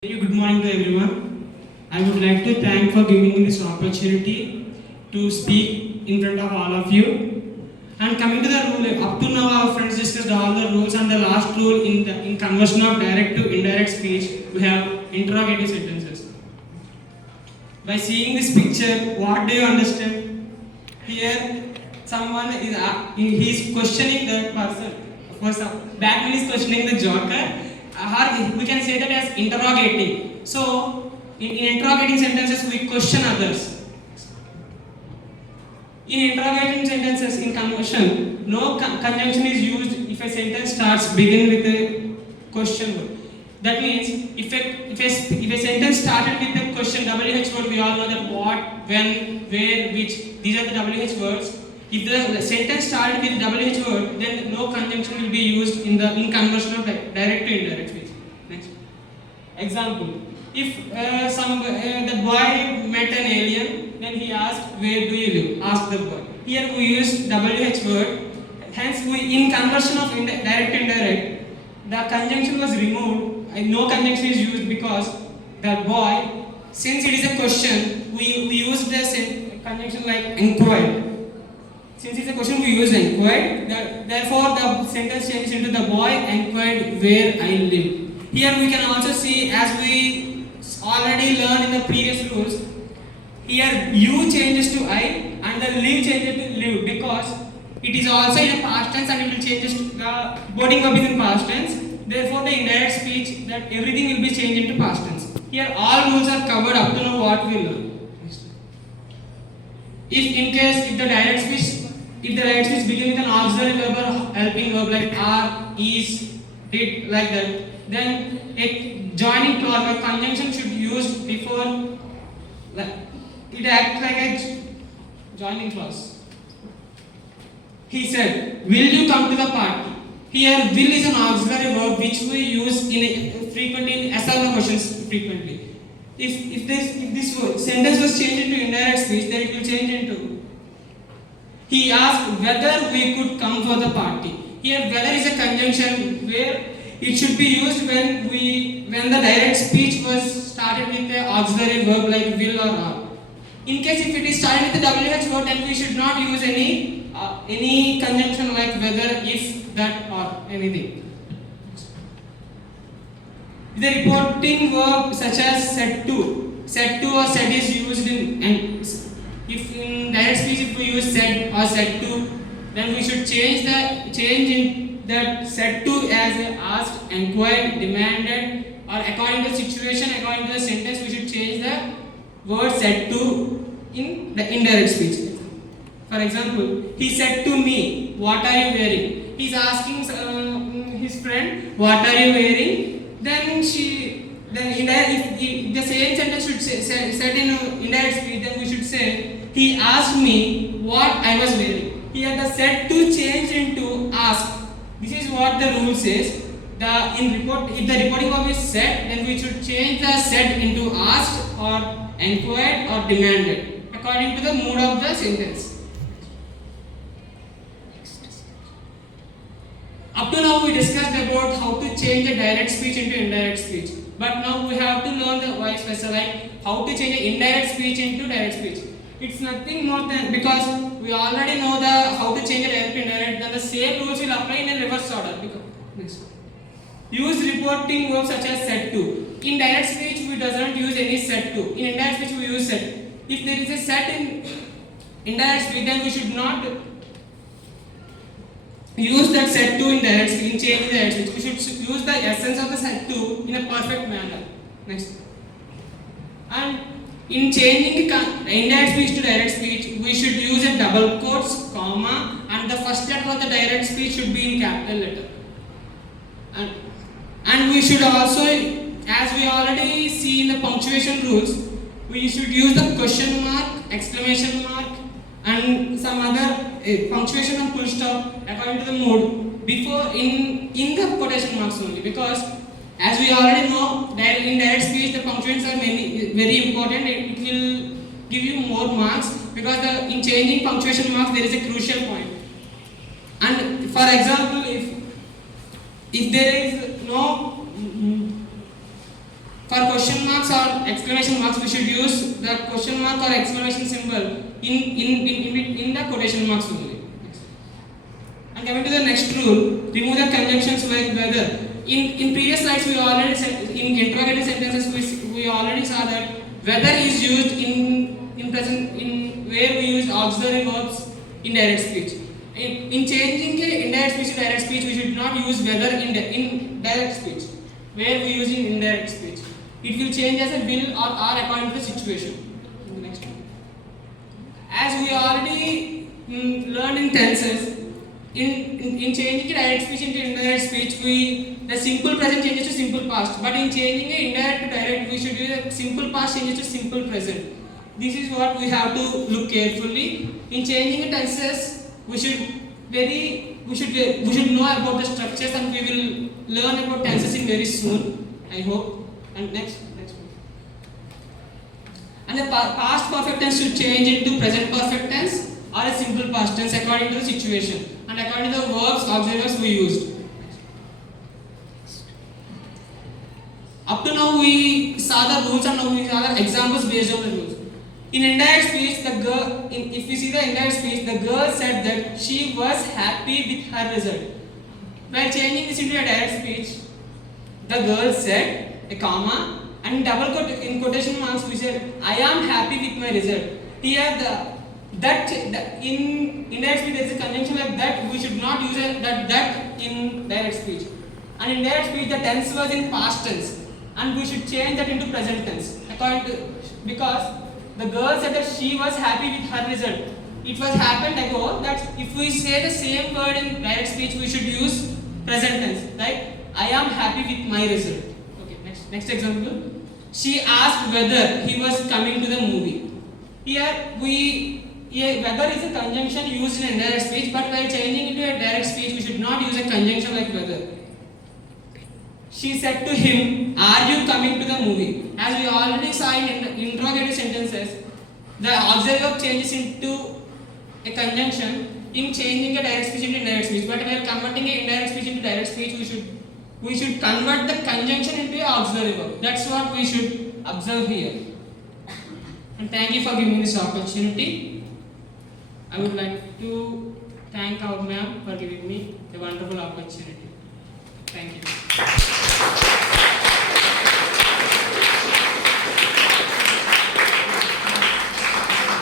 Good morning to everyone. I would like to thank for giving me this opportunity to speak in front of all of you. And coming to the rule, up to now our friends discussed all the rules, and the last rule in conversion of direct to indirect speech, we have interrogative sentences. By seeing this picture, what do you understand? Here, someone is he is questioning the person. First, Batman is questioning the Joker. Or we can say that as interrogating. So, in interrogating sentences, we question others. In interrogating sentences, in conversion, no conjunction is used if a sentence starts begin with a question word. That means if a sentence started with the question WH word, we all know that what, when, where, which. These are the WH words. If the sentence started with WH word, then no conjunction will be used in conversion of direct to indirect speech. Next example: if the boy met an alien, then he asked, "Where do you live?" Ask the boy. Here we use WH word. Hence, in conversion of direct to indirect, the conjunction was removed. No conjunction is used because the boy, since it is a question, we used the conjunction like inquired. Since it's a question, we use inquired. Therefore, the sentence changes into the boy inquired where I live. Here we can also see, as we already learned in the previous rules, here you changes to I and the live changes to live, because it is also in a past tense and it will change to the boarding verb is in past tense. Therefore, the indirect speech, that everything will be changed into past tense. Here all rules are covered up to now what we learn. If the direct speech begins with an auxiliary verb or helping verb like are, is, did, like that, then a joining clause or conjunction should be used before, like, it acts like a joining clause. He said, "Will you come to the party?" Here, will is an auxiliary verb which we use frequently in SR questions frequently. If this sentence was changed into indirect speech, then it will change into. He asked whether we could come for the party. Here, whether is a conjunction where it should be used when the direct speech was started with the auxiliary verb like will or are. In case if it is started with the WH word, then we should not use any conjunction like whether, if, that, or anything. The reporting verb such as said to or said is used if in direct speech if we use said or said to, then we should change in that said to as asked, inquired, demanded, or according to the situation, according to the sentence, we should change the word said to in the indirect speech. For example, he said to me, "What are you wearing?" He is asking his friend, "What are you wearing?" Then if the same sentence should said in indirect speech, then we should say, "He asked me what I was wearing." Here the said to change into ask. This is what the rule says. If the reporting verb is said, then we should change the said into asked or inquired or demanded according to the mood of the sentence. Up to now we discussed about how to change a direct speech into indirect speech. But now we have to learn the vice versa, like how to change an indirect speech into direct speech. It's nothing more than, because we already know how to change a direct to indirect, then the same rules will apply in a reverse order. Next. Use reporting verbs such as said to. In direct speech we doesn't use any said to. In indirect speech we use said. If there is a said in indirect speech, then we should not use that said to in direct speech, in changing the direct speech. We should use the essence of the said to in a perfect manner. Next. And in changing indirect speech to direct speech, we should use a double quotes, comma, and the first letter of the direct speech should be in capital letter. And we should also, as we already see in the punctuation rules, we should use the question mark, exclamation mark, and some other punctuation and full stop according to the mood before in the quotation marks only, because as we already know that in direct speech the punctuations are very important. It will give you more marks because in changing punctuation marks there is a crucial point. And for example, if there is no for question marks or exclamation marks, we should use the question mark or exclamation symbol in the quotation marks only. And coming to the next rule, remove the conjunctions with whether. In previous slides, we already said in interrogative sentences we already saw that whether is used in present in where we use auxiliary verbs in direct speech. In changing the indirect speech to direct speech, we should not use whether in direct speech. Where we use in indirect speech, it will change as a will or are according to the situation. Next one. As we already learned in tenses, in changing direct speech into indirect speech, the simple present changes to simple past. But in changing it indirect to direct, we should use a simple past changes to simple present. This is what we have to look carefully. In changing the tenses, we should know about the structures, and we will learn about tenses in very soon, I hope. And next one. And the past perfect tense should change into present perfect tense or a simple past tense according to the situation and according to the verbs, auxiliaries we used. Up to now we saw the rules and now we saw the examples based on the rules. In indirect speech, if we see the indirect speech, the girl said that she was happy with her result. By changing this into a direct speech, the girl said a comma and double quote in quotation marks we said I am happy with my result. Here in indirect speech there is a conjunction like that. We should not use that in direct speech. And in direct speech the tense was in past tense, and we should change that into present tense because the girl said that she was happy with her result. It was happened ago. That if we say the same word in direct speech, we should use present tense. Like I am happy with my result. Okay. Next example. She asked whether he was coming to the movie. Here whether is a conjunction used in indirect speech, but while changing into a direct speech, we should not use a conjunction like whether. She said to him, "Are you coming to the movie?" As we already saw in interrogative sentences, the auxiliary verb changes into a conjunction in changing a direct speech into indirect speech. But while converting an indirect speech into direct speech, we should convert the conjunction into an auxiliary verb. That's what we should observe here. And thank you for giving me this opportunity. I would like to thank our ma'am for giving me a wonderful opportunity. Thank you.